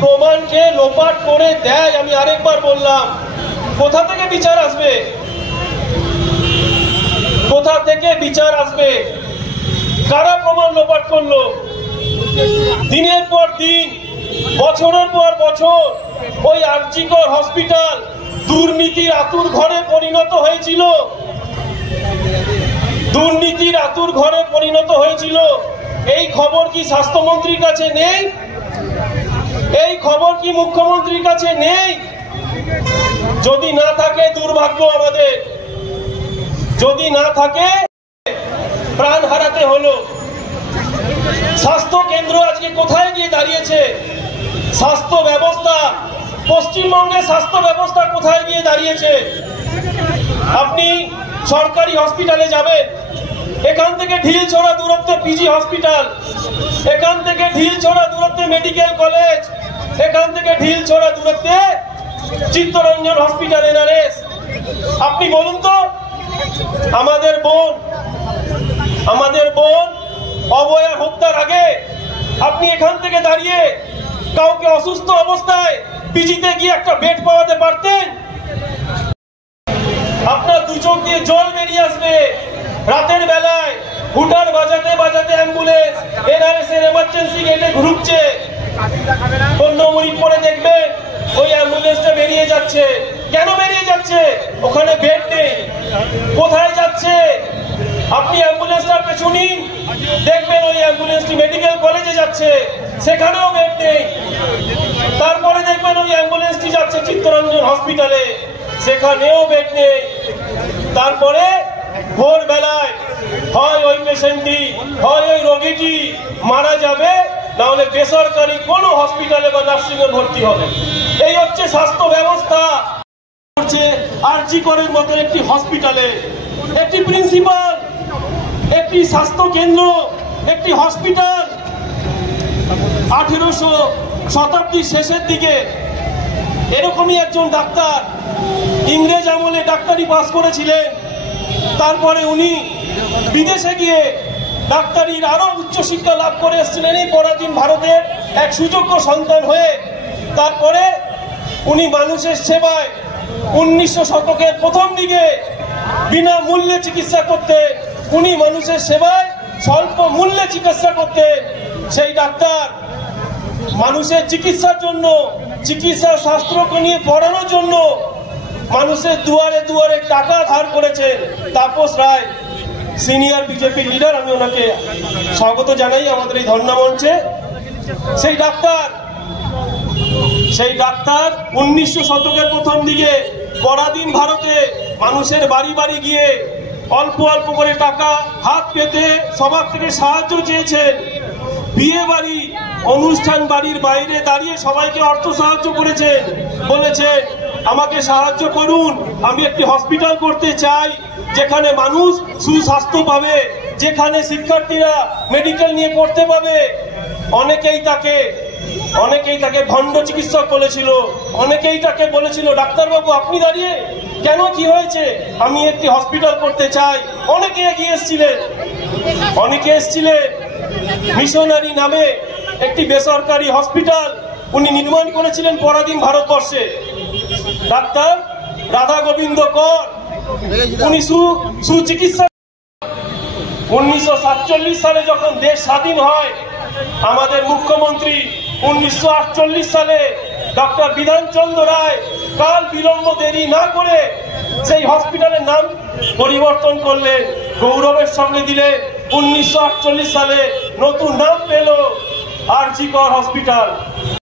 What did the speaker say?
প্রমাণকে লোপাট করে দেয়। আমি আরেকবার বললাম, কোথা থেকে বিচার আসবে? কোথা থেকে বিচার আসবে? কারা প্রমাণ লোপাট করলো? দিনের পর দিন, বছরের পর বছর ওই আরজিকর হসপিটাল দুর্নীতির আতুর ঘরে পরিণত হয়েছিল। দুর্নীতির আতুর ঘরে পরিণত হয়েছিল। এই খবর কি স্বাস্থ্যমন্ত্রীর কাছে নেই? এই খবর কি মুখ্যমন্ত্রীর কাছে নেই? যদি না থাকে দুর্ভাগ্য আমাদের, যদি না থাকে প্রাণ হারাতে হলো। স্বাস্থ্য কেন্দ্র আজকে কোথায় গিয়ে দাঁড়িয়েছে? স্বাস্থ্য ব্যবস্থা, পশ্চিমবঙ্গের স্বাস্থ্য ব্যবস্থা কোথায় গিয়ে দাঁড়িয়েছে? আপনি সরকারি হসপিটালে যাবেন, এখান থেকে ঢিলছড়া দূরত্বে পিজি হসপিটাল, এখান থেকে ঢিলছড়া দূরত্বে মেডিকেল কলেজ, এখান থেকে ঢিলছড়া দূরত্বে চিত্তরঞ্জন হসপিটাল এনআরএস। আপনি বলুন তো, আমাদের বোন অভয়া হত্যার আগে আপনি এখান থেকে দাঁড়িয়ে কাউকে অসুস্থ অবস্থায় পিজিতে গিয়ে একটা বেড পাওয়াতে পারতেন? আপনার দু চোখ দিয়ে জল বেরিয়ে আসবে। রাতের বেলায় হুটার বাজাতে বাজাতে অ্যাম্বুলেন্স এনআরএস এর এমার্জেন্সি গেটে ঘুরছে, কন্যামুড়ি পরে দেখবেন ওই অ্যাম্বুলেন্সটা বেরিয়ে যাচ্ছে। কেন বেরিয়ে যাচ্ছে? ওখানে বেড নেই। কোথায় যাচ্ছে? আপনি অ্যাম্বুলেন্সটার পেছু নিন, দেখবেন ওই অ্যাম্বুলেন্সটি মেডিকেল কলেজে যাচ্ছে, সেখানেও বেড নেই। তারপরে দেখবেন ওই অ্যাম্বুলেন্সটি যাচ্ছে চিত্তরঞ্জন হসপিটালে, সেখানেও বেড নেই। তারপরে ভোর বেলায় হয় ওই পেশেন্টটি, হয় ওই রোগীটি মারা যাবে, নাহলে বেসরকারি কোনো হসপিটালে বা নার্সিংয়ে ভর্তি হবে। এই হচ্ছে স্বাস্থ্য ব্যবস্থা। আরজিকরের মতো একটি হসপিটালে একটি প্রিন্সিপাল, একটি স্বাস্থ্য কেন্দ্র, একটি হসপিটাল 1800 শতাব্দীর শেষের দিকে এরকমই একজন ডাক্তার ইংরেজ আমলে ডাক্তারি পাস করেছিলেন। তারপরে উনি বিদেশে গিয়ে ডাক্তারির আরো উচ্চশিক্ষা লাভ করে এসেছিলেন এই পরাধীন ভারতের এক সুযোগ্য সন্তান হয়ে। তারপরে উনি মানুষের সেবায় 1900 শতকের প্রথম দিকে বিনামূল্যে চিকিৎসা করতেন। উনি মানুষের সেবায় স্বল্প মূল্যে চিকিৎসা করতেন। সেই ডাক্তার মানুষের চিকিৎসার জন্য, চিকিৎসা শাস্ত্রকে নিয়ে পড়ানোর জন্য মানুষের দুয়ারে দুয়ারে টাকা ধার করেছেন। Tapas Roy senior BJP leader, আমি ওনাকে স্বাগত জানাই আমাদের এই ধর্ণা মঞ্চে। সেই ডাক্তার 1900 শতকের প্রথম দিকে পরাধীন ভারতে মানুষের বাড়ি বাড়ি গিয়ে অল্প অল্প করে টাকা হাত পেতে সবার থেকে সাহায্য চেয়েছেন। বিয়ে বাড়ি, অনুষ্ঠান বাড়ির বাইরে দাঁড়িয়ে সবাইকে অর্থ সাহায্য করেছেন, বলেছেন আমাকে সাহায্য করুন, আমি একটি হসপিটাল করতে চাই যেখানে মানুষ সুস্বাস্থ্য পাবে, যেখানে শিক্ষার্থীরা মেডিকেল নিয়ে পড়তে পাবে। অনেকেই তাকে ভণ্ড চিকিৎসক বলেছিল, অনেকেই তাকে বলেছিল ডাক্তারবাবু আপনি দাঁড়িয়ে কেন, কি হয়েছে, আমি একটি হসপিটাল করতে চাই। অনেকে এগিয়ে এসেছিলেন। মিশনারি নামে একটি বেসরকারি হসপিটাল উনি নির্মাণ করেছিলেন পরাধীন ভারতবর্ষে। ডাক্তার রাধা গোবিন্দ কর উনি সুচিকিৎসা। 1947 সালে যখন দেশ স্বাধীন হয়, আমাদের মুখ্যমন্ত্রী 1948 সালে ডক্টর বিধানচন্দ্র রায় কাল বিলম্ব দেরি না করে সেই হসপিটালের নাম পরিবর্তন করলেন, গৌরবের সঙ্গে দিলেন। 1948 সালে নতুন নাম পেল আরজিকর হসপিটাল।